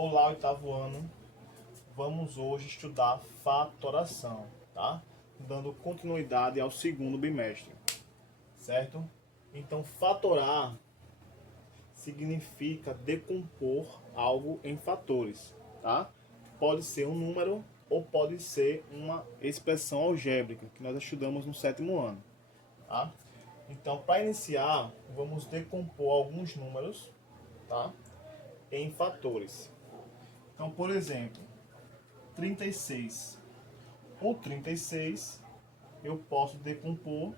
Olá, oitavo ano. Vamos hoje estudar fatoração, tá? Dando continuidade ao segundo bimestre, certo? Então, fatorar significa decompor algo em fatores, tá? Pode ser um número ou pode ser uma expressão algébrica, que nós estudamos no sétimo ano, tá? Então, para iniciar, vamos decompor alguns números, tá? Em fatores. Então, por exemplo, 36. O 36 eu posso decompor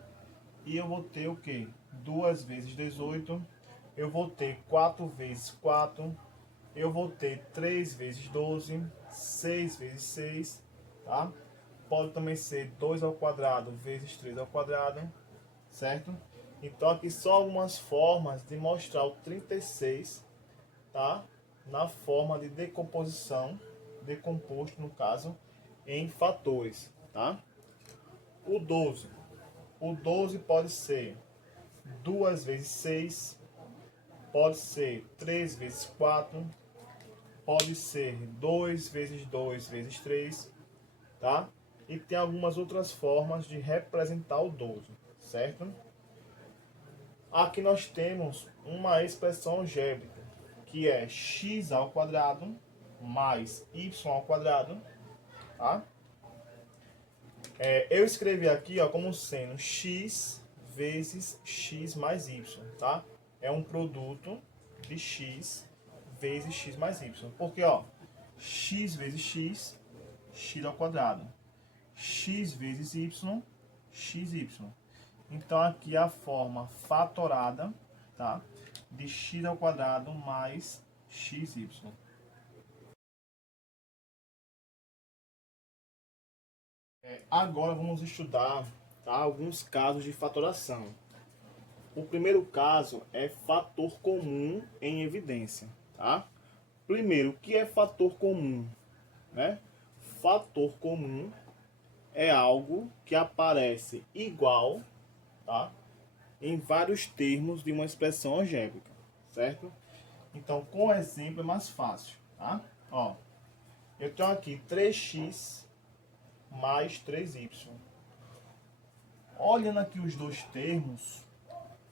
e eu vou ter o quê? 2 vezes 18, eu vou ter 4 vezes 4, eu vou ter 3 vezes 12, 6 vezes 6, tá? Pode também ser 2 ao quadrado vezes 3 ao quadrado, certo? Então aqui são algumas formas de mostrar o 36, tá? Na forma de decomposição, decomposto no caso, em fatores, tá? O 12. O 12 pode ser 2 vezes 6, pode ser 3 vezes 4, pode ser 2 vezes 2 vezes 3, tá? E tem algumas outras formas de representar o 12, certo? Aqui nós temos uma expressão algébrica, que é x ao quadrado mais y ao quadrado, tá? Eu escrevi aqui, ó, como sendo x vezes x mais y, tá? É um produto de x vezes x mais y. Porque, ó, x vezes x, x ao quadrado. X vezes y, xy. Então, aqui é a forma fatorada, tá? De x ao quadrado mais xy. Agora vamos estudar, tá, alguns casos de fatoração. O primeiro caso é fator comum em evidência, tá? Primeiro, o que é fator comum, né? Fator comum é algo que aparece igual, tá? Em vários termos de uma expressão algébrica, certo? Então, com exemplo é mais fácil, tá? Ó, eu tenho aqui 3x mais 3y. Olhando aqui os dois termos,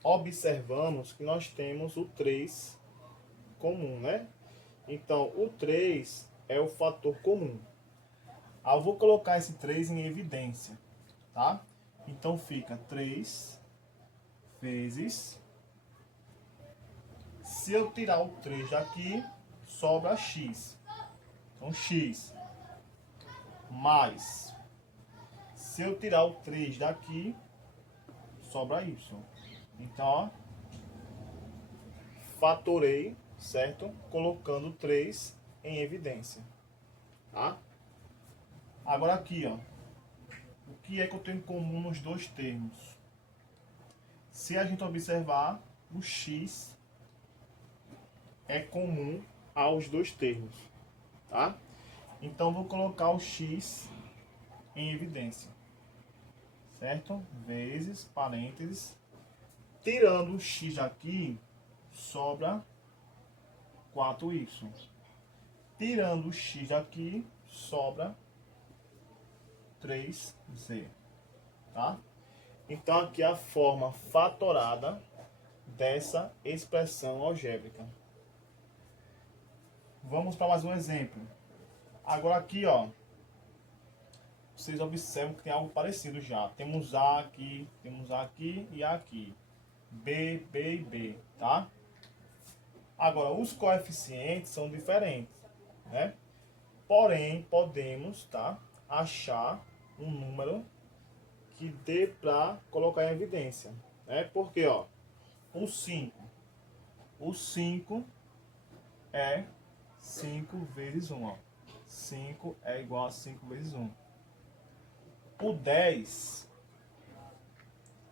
observamos que nós temos o 3 comum, né? Então, o 3 é o fator comum. Eu vou colocar esse 3 em evidência, tá? Então, fica 3 vezes... Se eu tirar o 3 daqui, sobra x. Então, x mais... Se eu tirar o 3 daqui, sobra y. Então, ó, fatorei, certo? Colocando 3 em evidência, tá? Agora aqui, ó, o que é que eu tenho em comum nos dois termos? Se a gente observar, o x é comum aos dois termos, tá? Então, vou colocar o x em evidência, certo? Vezes, parênteses, tirando o x daqui, sobra 4y. Tirando o x daqui, sobra 3z, tá? Então, aqui é a forma fatorada dessa expressão algébrica. Vamos para mais um exemplo. Agora aqui, ó, vocês observam que tem algo parecido já. Temos A aqui e A aqui. B, B e B, tá? Agora, os coeficientes são diferentes, né? Porém, podemos, tá, achar um número que dê para colocar em evidência, né? Porque, ó, o 5 é 5 vezes 1, ó. 5 é igual a 5 vezes 1. O 10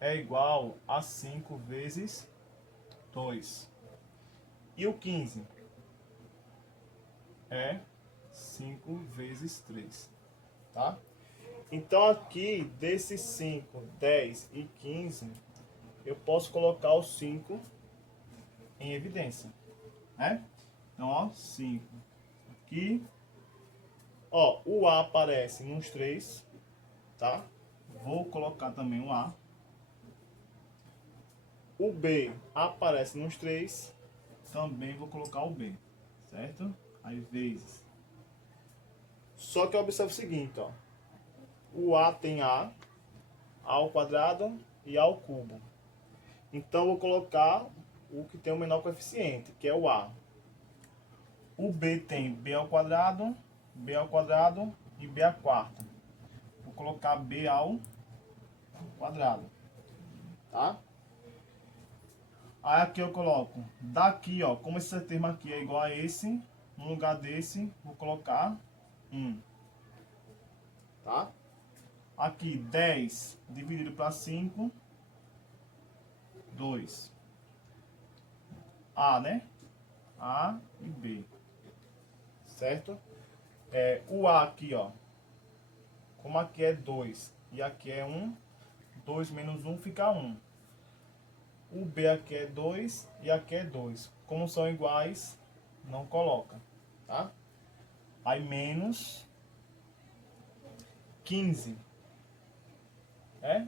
é igual a 5 vezes 2. E o 15 é 5 vezes 3, tá? Então aqui, desses 5, 10 e 15, eu posso colocar o 5 em evidência, né? Então, ó, 5 aqui. Ó, o A aparece nos 3, tá? Vou colocar também o A. O B aparece nos 3, também vou colocar o B, certo? Aí vezes. Só que observe o seguinte, ó. O A tem A ao quadrado e A ao cubo. Então eu vou colocar o que tem o menor coeficiente, que é o A. O B tem B ao quadrado e B à quarta. Vou colocar B ao quadrado, tá? Aí aqui eu coloco, daqui ó, como esse termo aqui é igual a esse, no lugar desse, vou colocar 1. Tá? Aqui 10 dividido para 5, 2. A, né? A e B. Certo? O A aqui, ó. Como aqui é 2 e aqui é 1, 2 menos 1 fica 1. O B aqui é 2 e aqui é 2. Como são iguais, não coloca. Tá? Aí menos 15.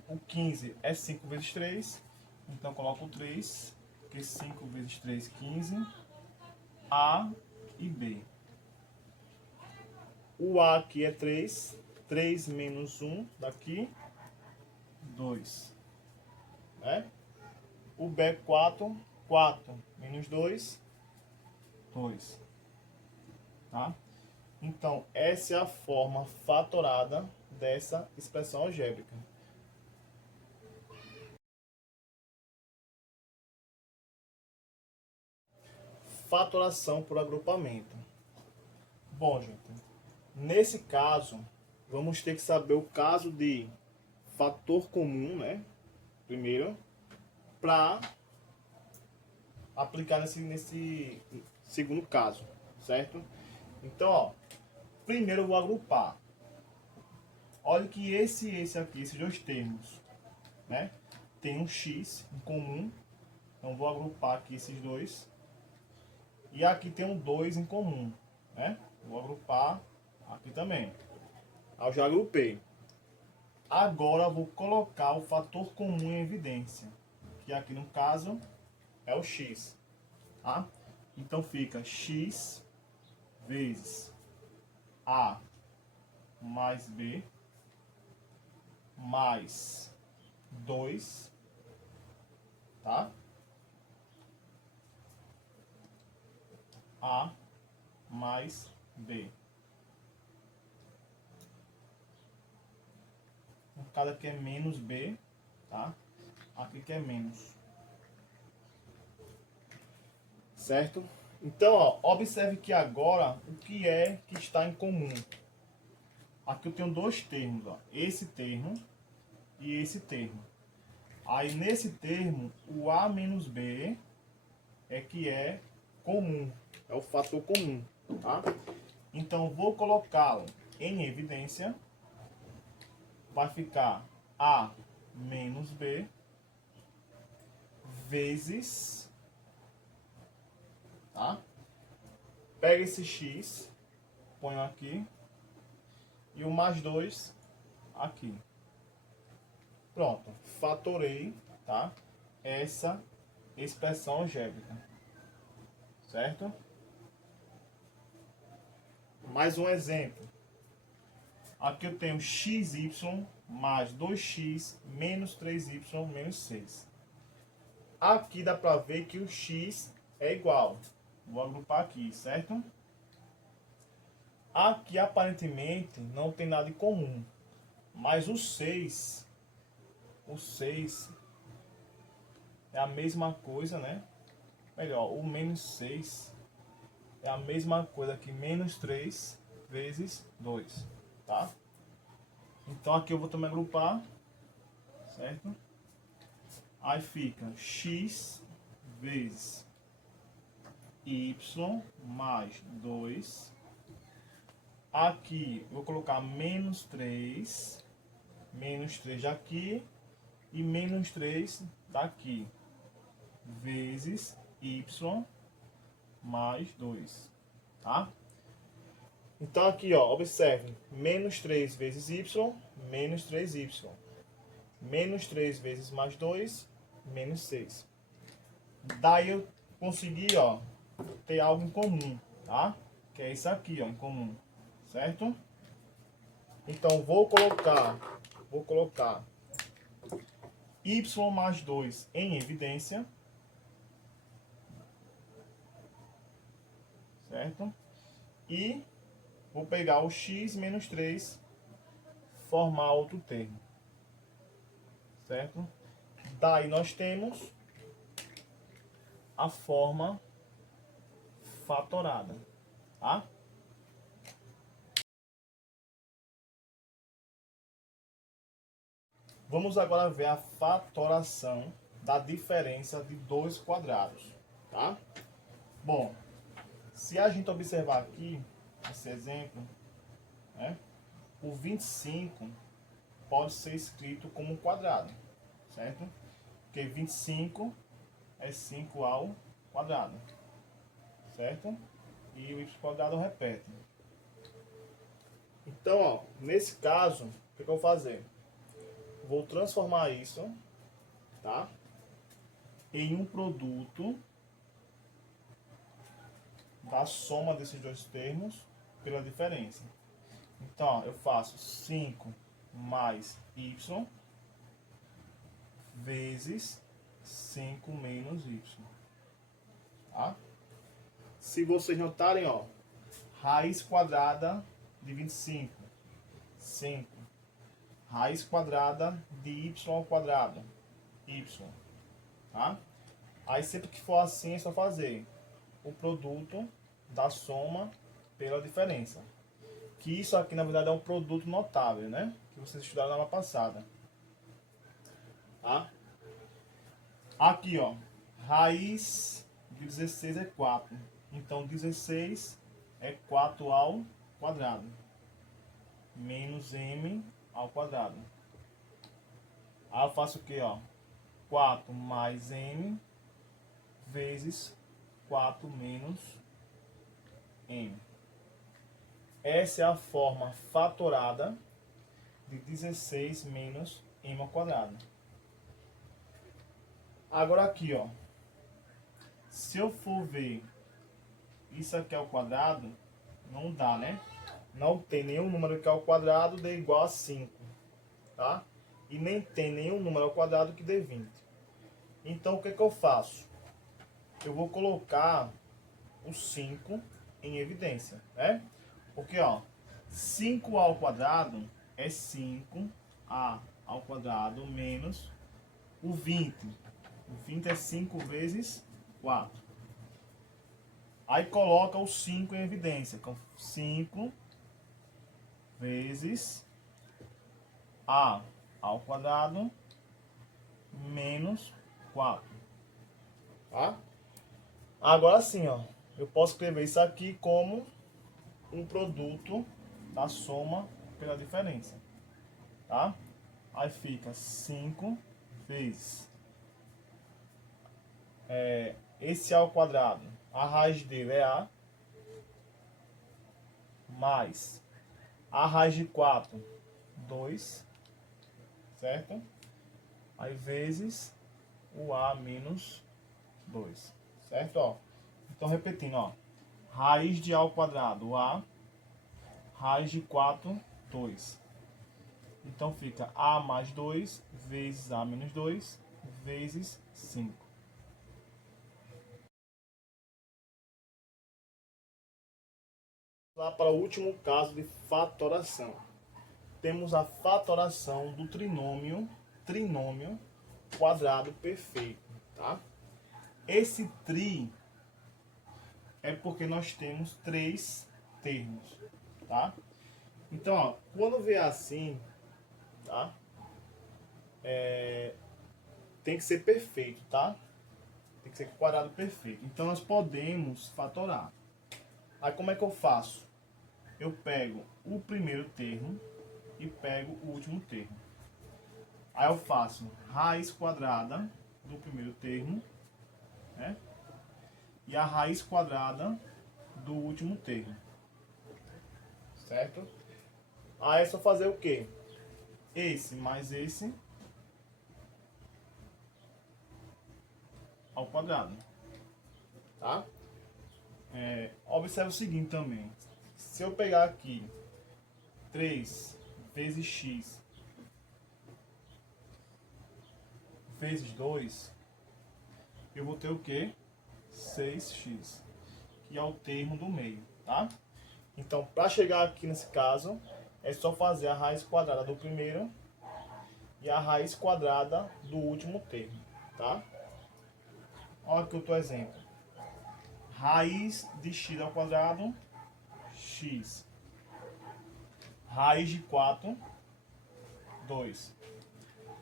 O 15 é 5 vezes 3. Então coloco 3. Porque 5 vezes 3, 15. A e B. O A aqui é 3. 3 menos 1 daqui, 2. Né? O B é 4. 4 menos 2, 2. Tá? Então, essa é a forma fatorada dessa expressão algébrica. Fatoração por agrupamento. Bom, gente, nesse caso, vamos ter que saber o caso de fator comum, né? Primeiro, para aplicar nesse segundo caso, certo? Então, ó, primeiro eu vou agrupar. Olha que esse aqui, esses dois termos, né? Tem um x em comum, então vou agrupar aqui esses dois. E aqui tem um 2 em comum, né? Vou agrupar aqui também. Eu já agrupei. Agora vou colocar o fator comum em evidência, que aqui no caso é o x, tá? Então fica x vezes a mais b mais 2, tá? A mais b. No caso aqui é menos b, tá? Aqui que é menos. Certo? Então, ó, observe que agora o que é que está em comum. Aqui eu tenho dois termos, ó. Esse termo e esse termo. Aí nesse termo, o a menos b é que é comum. É o fator comum, tá? Então vou colocá-lo em evidência. Vai ficar a menos b vezes, tá? Pega esse x, ponho aqui, e o mais 2 aqui. Pronto, fatorei, tá? Essa expressão algébrica, certo? Mais um exemplo. Aqui eu tenho xy mais 2x menos 3y menos 6. Aqui dá para ver que o x é igual. Vou agrupar aqui, certo? Aqui aparentemente não tem nada em comum. Mas o 6 é a mesma coisa, né? Melhor, o menos 6 é a mesma coisa que menos 3 vezes 2, tá? Então aqui eu vou também agrupar, certo? Aí fica x vezes y mais 2. Aqui vou colocar menos 3 daqui e menos 3 daqui, vezes y mais 2, tá? Então aqui, ó, observe, menos 3 vezes y, menos 3y. Menos 3 vezes mais 2, menos 6. Daí eu consegui, ó, ter algo em comum, tá? Que é isso aqui, ó, em comum, certo? Então vou colocar y mais 2 em evidência, certo? E vou pegar o x menos 3, formar outro termo, certo? Daí nós temos a forma fatorada, tá? Vamos agora ver a fatoração da diferença de dois quadrados, tá? Bom, se a gente observar aqui, esse exemplo, né, o 25 pode ser escrito como um quadrado, certo? Porque 25 é 5 ao quadrado, certo? E o y quadrado repete. Então, ó, nesse caso, o que eu vou fazer? Vou transformar isso, tá, em um produto da soma desses dois termos pela diferença. Então, ó, eu faço 5 mais y vezes 5 menos y. Tá? Se vocês notarem, ó, raiz quadrada de 25, 5. Raiz quadrada de y ao quadrado, y. Tá? Aí sempre que for assim, é só fazer o produto da soma pela diferença. Que isso aqui, na verdade, é um produto notável, né? Que vocês estudaram na aula passada. Tá? Aqui, ó, raiz de 16 é 4. Então, 16 é 4 ao quadrado. Menos m ao quadrado. Aí eu faço o que, ó? 4 mais m vezes 4 menos m. Essa é a forma fatorada de 16 menos m ao quadrado. Agora aqui, ó, se eu for ver isso aqui ao quadrado, não dá, né? Não tem nenhum número que ao quadrado dê igual a 5, tá? E nem tem nenhum número ao quadrado que dê 20. Então, o que que eu faço? Eu vou colocar o 5 em evidência, né? Porque, ó, 5 ao quadrado é 5a ao quadrado menos o 20. O 20 é 5 vezes 4. Aí coloca o 5 em evidência. Então, 5 vezes a ao quadrado menos 4. Tá? Agora sim, ó, eu posso escrever isso aqui como um produto da soma pela diferença. Tá? Aí fica 5 vezes esse a ao quadrado, a raiz dele é a, mais a raiz de 4, 2, certo? Aí vezes o a menos 2, certo? Ó, então repetindo, ó, raiz de a ao quadrado, a, raiz de 4, 2. Então fica a mais 2 vezes a menos 2 vezes 5. Lá para o último caso de fatoração. Temos a fatoração do trinômio quadrado perfeito, tá? Esse tri é porque nós temos 3 termos, tá? Então, ó, quando vier assim, tá? Tem que ser perfeito, tá? Tem que ser quadrado perfeito. Então, nós podemos fatorar. Aí, como é que eu faço? Eu pego o primeiro termo e pego o último termo. Aí eu faço raiz quadrada do primeiro termo, né? E a raiz quadrada do último termo. certo? Aí é só fazer o quê? Esse mais esse ao quadrado, tá? Observe o seguinte também. Se eu pegar aqui 3 vezes x vezes 2, eu vou ter o quê? 6x, que é o termo do meio, tá? Então, para chegar aqui nesse caso, é só fazer a raiz quadrada do primeiro e a raiz quadrada do último termo, tá? Olha aqui o teu exemplo. Raiz de x ao quadrado, x. Raiz de 4, 2.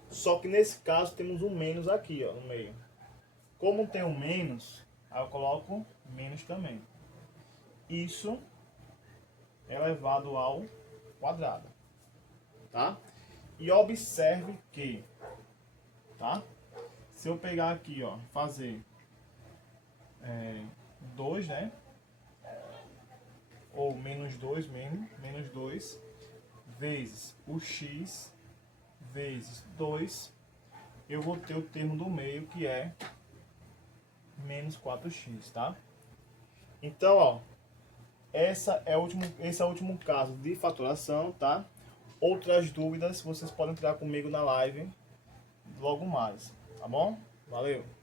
Só que nesse caso temos um menos aqui, ó, no meio. Como tem um menos, aí eu coloco menos também. Isso é elevado ao quadrado, tá? E observe que, tá? Se eu pegar aqui, ó, fazer 2, né? Ou menos 2, menos 2, vezes o x, vezes 2, eu vou ter o termo do meio, que é menos 4x, tá? Então, ó, esse é o último caso de fatoração, tá? Outras dúvidas vocês podem entrar comigo na live logo mais, tá bom? Valeu!